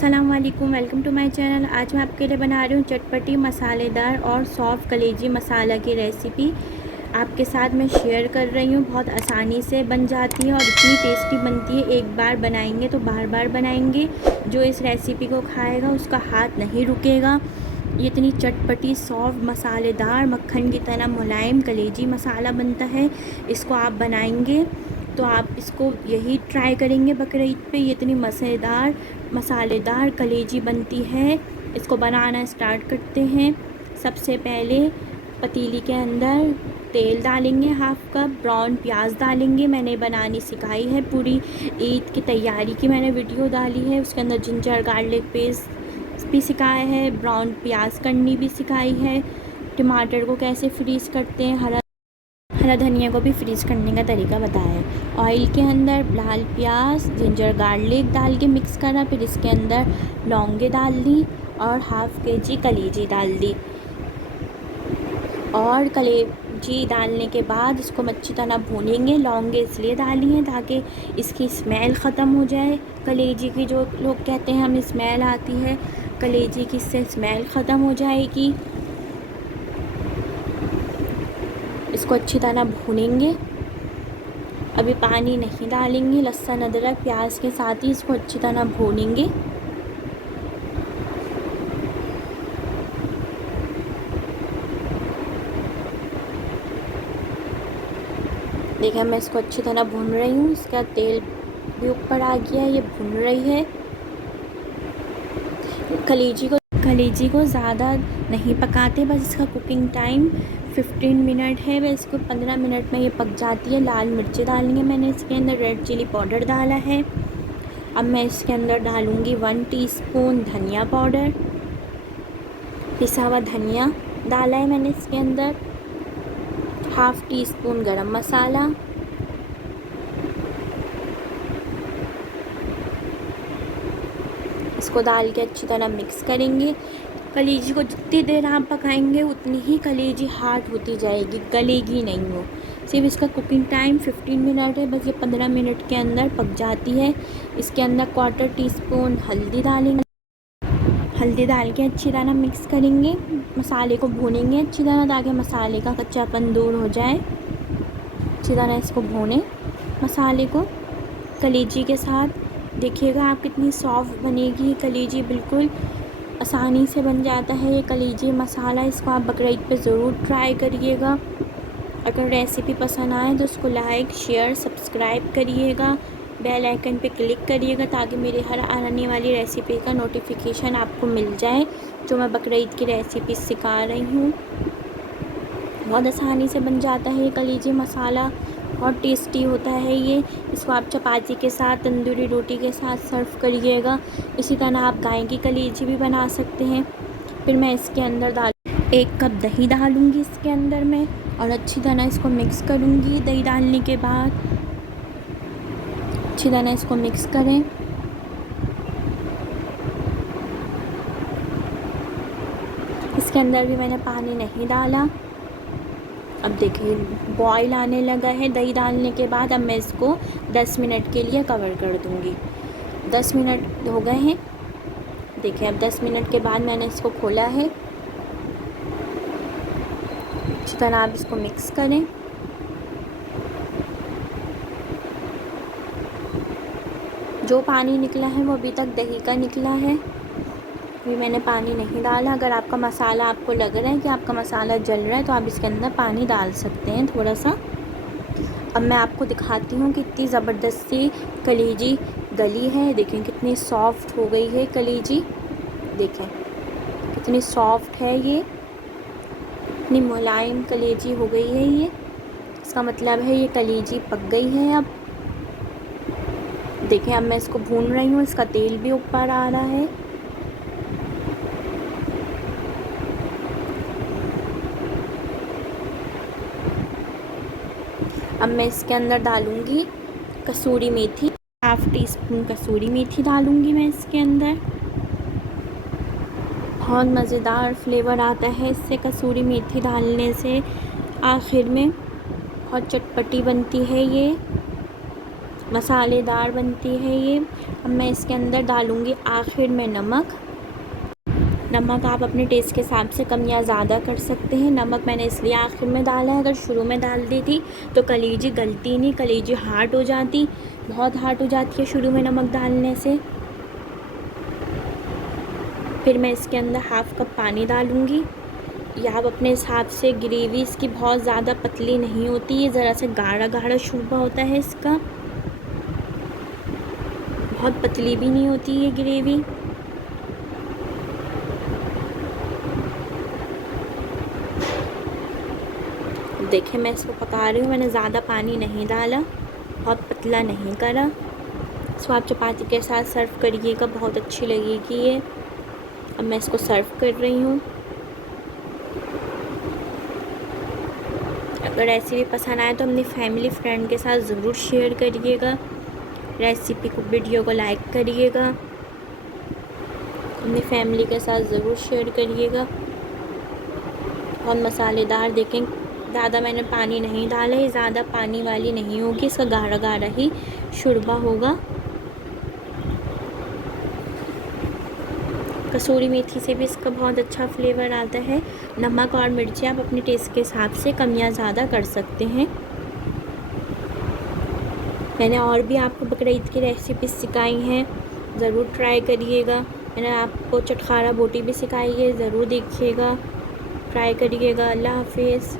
अस्सलाम वालेकुम, welcome to my channel. आज मैं आपके लिए बना रही हूँ चटपटी मसालेदार और सॉफ्ट कलेजी मसाला की रेसिपी। आपके साथ मैं शेयर कर रही हूँ। बहुत आसानी से बन जाती है और इतनी टेस्टी बनती है, एक बार बनाएंगे तो बार बार बनाएंगे। जो इस रेसिपी को खाएगा उसका हाथ नहीं रुकेगा। ये इतनी चटपटी सॉफ्ट मसालेदार मक्खन की तरह मुलायम कलेजी मसाला बनता है। इसको आप बनाएंगे तो आप इसको यही ट्राई करेंगे बकरीद पे। ये इतनी मज़ेदार मसालेदार कलेजी बनती है। इसको बनाना स्टार्ट करते हैं। सबसे पहले पतीली के अंदर तेल डालेंगे, हाफ़ कप ब्राउन प्याज डालेंगे। मैंने बनानी सिखाई है, पूरी ईद की तैयारी की मैंने वीडियो डाली है। उसके अंदर जिंजर गार्लिक पेस्ट भी सिखाया है, ब्राउन प्याज करनी भी सिखाई है, टमाटर को कैसे फ्रीज़ करते हैं, हरा धनिया को भी फ्रीज़ करने का तरीका बताया है। ऑयल के अंदर लाल प्याज जिंजर गार्लिक डाल के मिक्स करा, फिर इसके अंदर लौंगे डाल दी और हाफ़ केजी कलेजी डाल दी। और कलेजी डालने के बाद इसको अच्छी तरह भूनेंगे। लौंगे इसलिए डाली हैं ताकि इसकी स्मेल ख़त्म हो जाए। कलेजी की जो लोग कहते हैं हमें स्मेल आती है, कलेजी की इससे स्मेल ख़त्म हो जाएगी। इसको अच्छी तरह भूनेंगे। अभी पानी नहीं डालेंगे। लहसुन अदरक प्याज के साथ ही इसको अच्छी तरह भूनेंगे। देखिए मैं इसको अच्छी तरह भून रही हूँ। इसका तेल भी ऊपर आ गया है, ये भून रही है। कलेजी को ज़्यादा नहीं पकाते, बस इसका कुकिंग टाइम 15 मिनट है। वह इसको 15 मिनट में ये पक जाती है। लाल मिर्ची डालेंगे, मैंने इसके अंदर रेड चिली पाउडर डाला है। अब मैं इसके अंदर डालूँगी 1 टीस्पून धनिया पाउडर, पिसा हुआ धनिया डाला है मैंने इसके अंदर। हाफ़ टी स्पून गरम मसाला, इसको डाल के अच्छी तरह मिक्स करेंगे। कलेजी को जितनी देर आप पकाएंगे उतनी ही कलेजी हार्ड होती जाएगी, गलेगी नहीं वो। सिर्फ इसका कुकिंग टाइम 15 मिनट है, बस ये 15 मिनट के अंदर पक जाती है। इसके अंदर 1/4 टीस्पून हल्दी डालेंगे। हल्दी डाल के अच्छी तरह मिक्स करेंगे। मसाले को भूनेंगे अच्छी तरह ताकि मसाले का कच्चापन दूर हो जाए। अच्छी तरह इसको भूनें मसाले को कलेजी के साथ। देखिएगा आप कितनी सॉफ्ट बनेगी कलेजी, बिल्कुल आसानी से बन जाता है ये कलेजी मसाला। इसको आप बकरीद पे ज़रूर ट्राई करिएगा। अगर रेसिपी पसंद आए तो उसको लाइक शेयर सब्सक्राइब करिएगा, बेल आइकन पे क्लिक करिएगा ताकि मेरी हर आने वाली रेसिपी का नोटिफिकेशन आपको मिल जाए, जो मैं बकरीद की रेसिपी सिखा रही हूँ। बहुत आसानी से बन जाता है ये कलेजी मसाला, बहुत टेस्टी होता है ये। इसको आप चपाती के साथ, तंदूरी रोटी के साथ सर्व करिएगा। इसी तरह आप गाय की कलेजी भी बना सकते हैं। फिर मैं इसके अंदर 1 कप दही डालूँगी इसके अंदर मैं, और अच्छी तरह इसको मिक्स करूँगी। दही डालने के बाद अच्छी तरह इसको मिक्स करें। इसके अंदर भी मैंने पानी नहीं डाला। अब देखिए बॉईल आने लगा है दही डालने के बाद। अब मैं इसको 10 मिनट के लिए कवर कर दूँगी। 10 मिनट हो गए हैं। देखिए अब 10 मिनट के बाद मैंने इसको खोला है। अच्छी तरह आप इसको मिक्स करें। जो पानी निकला है वो अभी तक दही का निकला है, अभी मैंने पानी नहीं डाला। अगर आपका मसाला, आपको लग रहा है कि आपका मसाला जल रहा है तो आप इसके अंदर पानी डाल सकते हैं थोड़ा सा। अब मैं आपको दिखाती हूँ कि इतनी ज़बरदस्ती कलेजी गली है। देखें कितनी सॉफ्ट हो गई है कलेजी, देखें कितनी सॉफ्ट है ये, इतनी मुलायम कलेजी हो गई है ये। इसका मतलब है ये कलेजी पक गई है। अब देखें अब मैं इसको भून रही हूँ, इसका तेल भी ऊपर आ रहा है। अब मैं इसके अंदर डालूँगी कसूरी मेथी, हाफ़ टी स्पून कसूरी मेथी डालूँगी मैं इसके अंदर। बहुत मज़ेदार फ्लेवर आता है इससे कसूरी मेथी डालने से। आखिर में बहुत चटपटी बनती है ये, मसालेदार बनती है ये। अब मैं इसके अंदर डालूँगी आखिर में नमक। नमक आप अपने टेस्ट के हिसाब से कम या ज़्यादा कर सकते हैं। नमक मैंने इसलिए आखिर में डाला है, अगर शुरू में डाल दी थी तो कलीजी गलती नहीं, कलीजी हार्ड हो जाती, बहुत हार्ड हो जाती है शुरू में नमक डालने से। फिर मैं इसके अंदर हाफ़ कप पानी डालूँगी। या आप अपने हिसाब से, ग्रेवी इसकी बहुत ज़्यादा पतली नहीं होती है, ज़रा सा गाढ़ा गाढ़ा शोरबा होता है इसका, बहुत पतली भी नहीं होती ये ग्रेवी। देखें मैं इसको पका रही हूँ, मैंने ज़्यादा पानी नहीं डाला, बहुत पतला नहीं करा। इसको आप चपाती के साथ सर्व करिएगा, बहुत अच्छी लगेगी ये। अब मैं इसको सर्व कर रही हूँ। अगर रेसिपी पसंद आए तो अपनी फैमिली फ्रेंड के साथ ज़रूर शेयर करिएगा। रेसिपी को, वीडियो को लाइक करिएगा, अपनी फैमिली के साथ ज़रूर शेयर करिएगा। बहुत मसालेदार, देखें ज़्यादा मैंने पानी नहीं डाला है, ज़्यादा पानी वाली नहीं होगी, इसका गाढ़ा गाढ़ा ही शोरबा होगा। कसूरी मेथी से भी इसका बहुत अच्छा फ्लेवर आता है। नमक और मिर्ची आप अपने टेस्ट के हिसाब से कम या ज़्यादा कर सकते हैं। मैंने और भी आपको बकरीद की रेसिपी सिखाई हैं, ज़रूर ट्राई करिएगा। मैंने आपको चटखारा बोटी भी सिखाई है, ज़रूर देखिएगा, ट्राई करिएगा। अल्लाह हाफिज़।